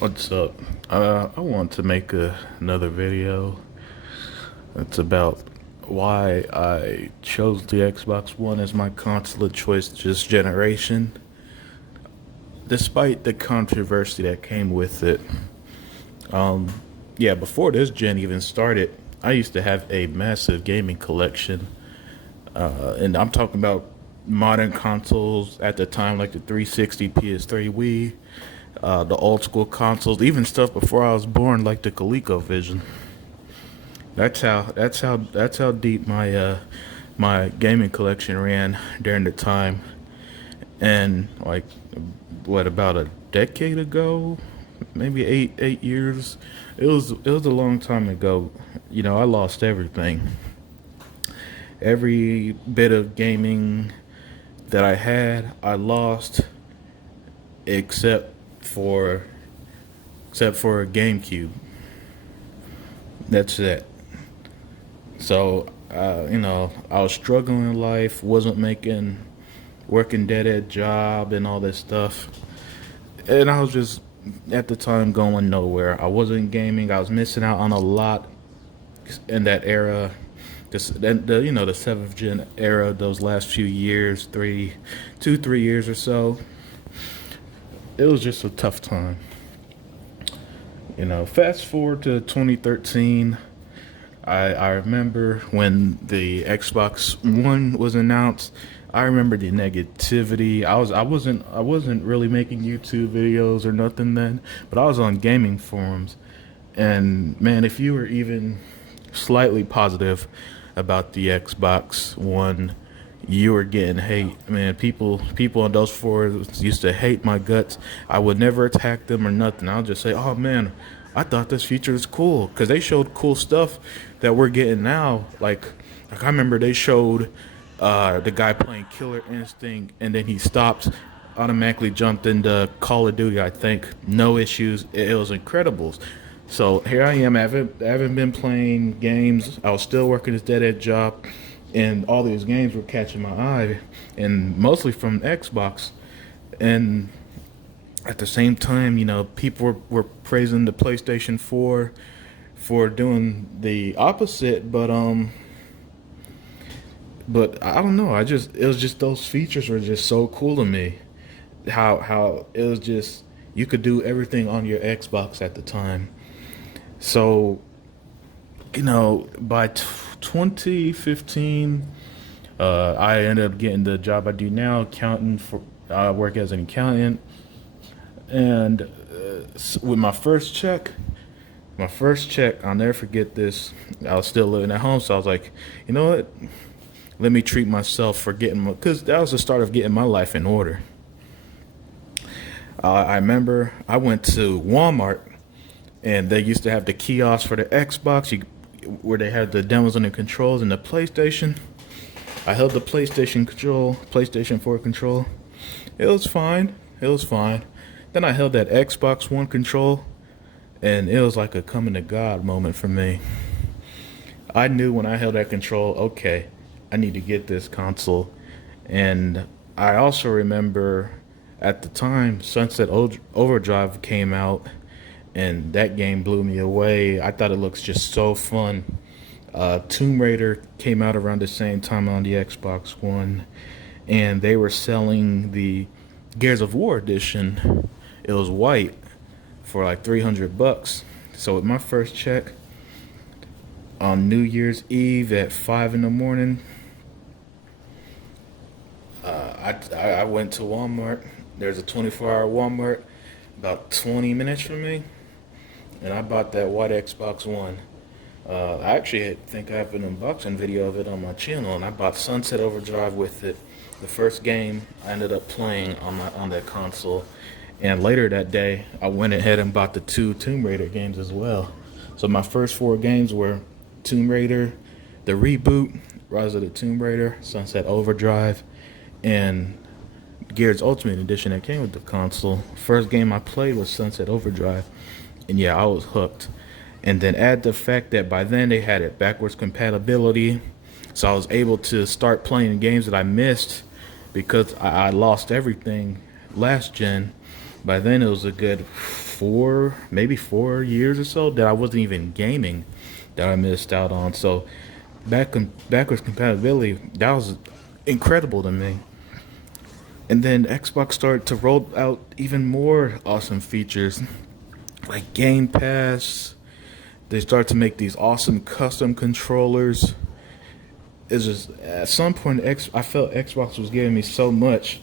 What's up? I want to make another video. It's about why I chose the Xbox One as my console of choice this generation, despite the controversy that came with it. Yeah, before this gen even started, I used to have a massive gaming collection, and I'm talking about modern consoles at the time, like the 360, PS3, Wii, the old school consoles, even stuff before I was born, like the ColecoVision. That's how deep my gaming collection ran during the time. And like, what, about a decade ago, maybe eight years. It was a long time ago. I lost everything. Every bit of gaming that I had, I lost, except for a GameCube. That's it. So, I was struggling in life, wasn't working dead end job and all this stuff. And I was just, at the time, going nowhere. I wasn't gaming. I was missing out on a lot in that era. The seventh gen era, those last few years, 3 years or so. It was just a tough time. Fast forward to 2013. I remember when the Xbox One was announced. I remember the negativity. I wasn't really making YouTube videos or nothing then, but I was on gaming forums. And man, if you were even slightly positive about the Xbox One, you were getting hate. Man, people on those forums used to hate my guts. I would never attack them or nothing. I'll just say, "Oh man, I thought this feature was cool," because they showed cool stuff that we're getting now. Like I remember they showed the guy playing Killer Instinct, and then he stopped, automatically jumped into Call of Duty. I think no issues. It was incredible. So here I am. I haven't been playing games. I was still working this dead end job, and all these games were catching my eye, and mostly from Xbox. And at the same time, people were praising the PlayStation 4 for doing the opposite, but I don't know. It was just those features were just so cool to me. How it was just, you could do everything on your Xbox at the time. So, by 2015, I ended up getting the job I do now, accountant. I work as an accountant, and with my first check, I'll never forget this. I was still living at home, so I was like, you know what? Let me treat myself for because that was the start of getting my life in order. I remember I went to Walmart, and they used to have the kiosks for the Xbox, where they had the demos and the controls, and the PlayStation. I held the PlayStation 4 control. It was fine. Then I held that Xbox One control, and it was like a coming to God moment for me. I knew when I held that control, okay, I need to get this console. And I also remember at the time, Overdrive came out, and that game blew me away. I thought it looks just so fun. Tomb Raider came out around the same time on the Xbox One, and they were selling the Gears of War edition. It was white for like $300. So with my first check on New Year's Eve at 5 in the morning, I went to Walmart. There's a 24-hour Walmart about 20 minutes from me, and I bought that white Xbox One. I actually think I have an unboxing video of it on my channel, and I bought Sunset Overdrive with it. The first game I ended up playing on that console, and later that day I went ahead and bought the 2 Tomb Raider games as well. So my first 4 games were Tomb Raider, the reboot, Rise of the Tomb Raider, Sunset Overdrive, and Gears Ultimate Edition that came with the console. First game I played was Sunset Overdrive, and yeah, I was hooked. And then add the fact that by then they had it backwards compatibility, so I was able to start playing games that I missed because I lost everything last gen. By then, it was a good maybe 4 years or so that I wasn't even gaming that I missed out on. So backwards compatibility, that was incredible to me. And then Xbox started to roll out even more awesome features like Game Pass. They started to make these awesome custom controllers. It's just at some point, I felt Xbox was giving me so much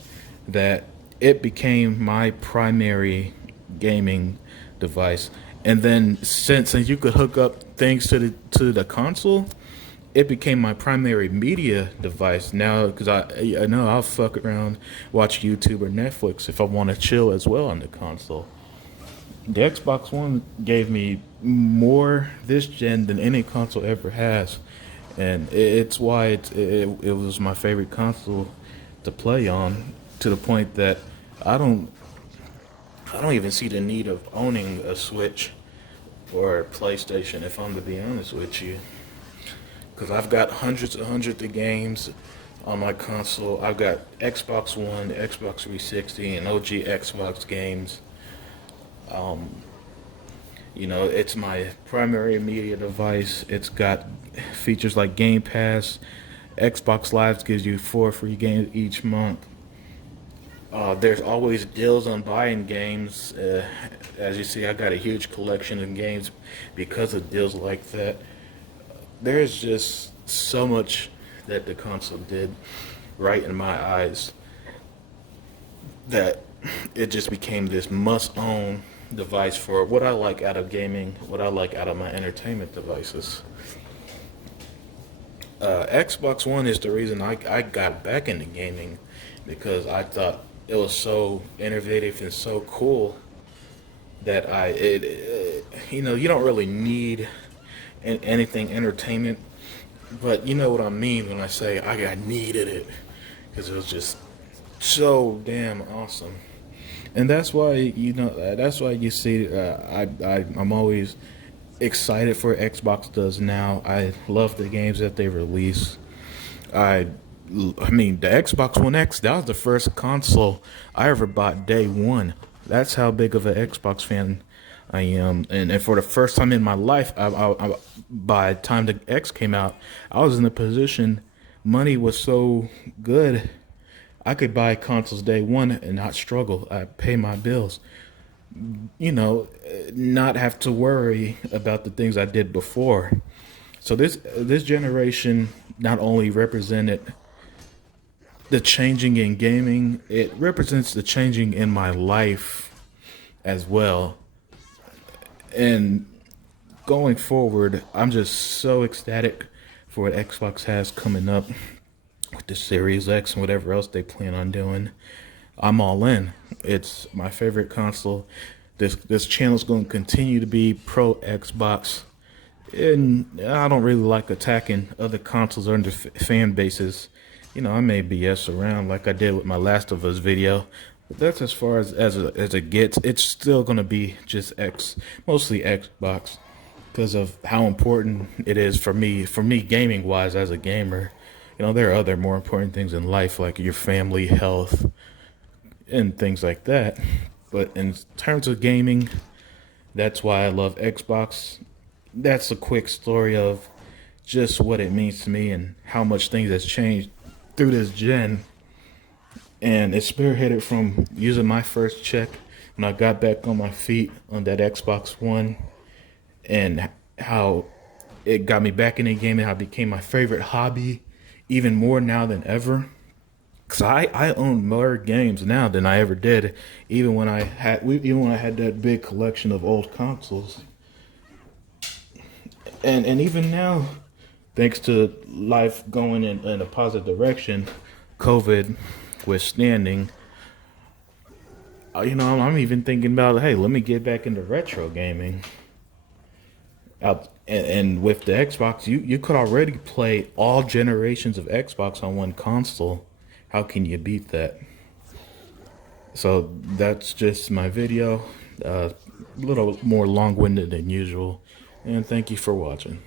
that it became my primary gaming device. And then since you could hook up things to the console, it became my primary media device now because I know I'll fuck around, watch YouTube or Netflix if I want to chill as well on the console. The Xbox One gave me more this gen than any console ever has, and it's why it was my favorite console to play on, to the point that I don't I don't even see the need of owning a Switch or a PlayStation, if I'm to be honest with you, because I've got hundreds of games on my console. I've got Xbox One, Xbox 360, and OG Xbox games. It's my primary media device. It's got features like Game Pass. Xbox Live gives you 4 free games each month. There's always deals on buying games. As you see, I got a huge collection of games because of deals like that. There's just so much that the console did right in my eyes that it just became this must-own device for what I like out of gaming, what I like out of my entertainment devices. Xbox One is the reason I got back into gaming because I thought it was so innovative and so cool that you don't really need anything entertainment, but you know what I mean when I say I needed it because it was just so damn awesome. And that's why you see I'm always excited for what Xbox does now. I love the games that they release. I I mean, the Xbox One X, that was the first console I ever bought day one. That's how big of an Xbox fan I am. And for the first time in my life, by the time the X came out, I was in a position, money was so good, I could buy consoles day one and not struggle. I pay my bills. Not have to worry about the things I did before. So this generation not only represented the changing in gaming, it represents the changing in my life as well. And going forward, I'm just so ecstatic for what Xbox has coming up with the Series X and whatever else they plan on doing. I'm all in. It's my favorite console. This channel's going to continue to be pro Xbox. And I don't really like attacking other consoles or under fan bases. I may BS around like I did with my Last of Us video. But that's as far as it gets. It's still going to be just mostly Xbox, because of how important it is for me gaming wise as a gamer. There are other more important things in life like your family, health, and things like that. But in terms of gaming, that's why I love Xbox. That's a quick story of just what it means to me and how much things has changed through this gen. And it spearheaded from using my first check when I got back on my feet on that Xbox One, and how it got me back in the game and how it became my favorite hobby even more now than ever. Cause I own more games now than I ever did, even when I had that big collection of old consoles. And even now, thanks to life going in a positive direction, COVID withstanding, I'm even thinking about, hey, let me get back into retro gaming. And with the Xbox, you could already play all generations of Xbox on one console. How can you beat that? So that's just my video. A little more long-winded than usual. And thank you for watching.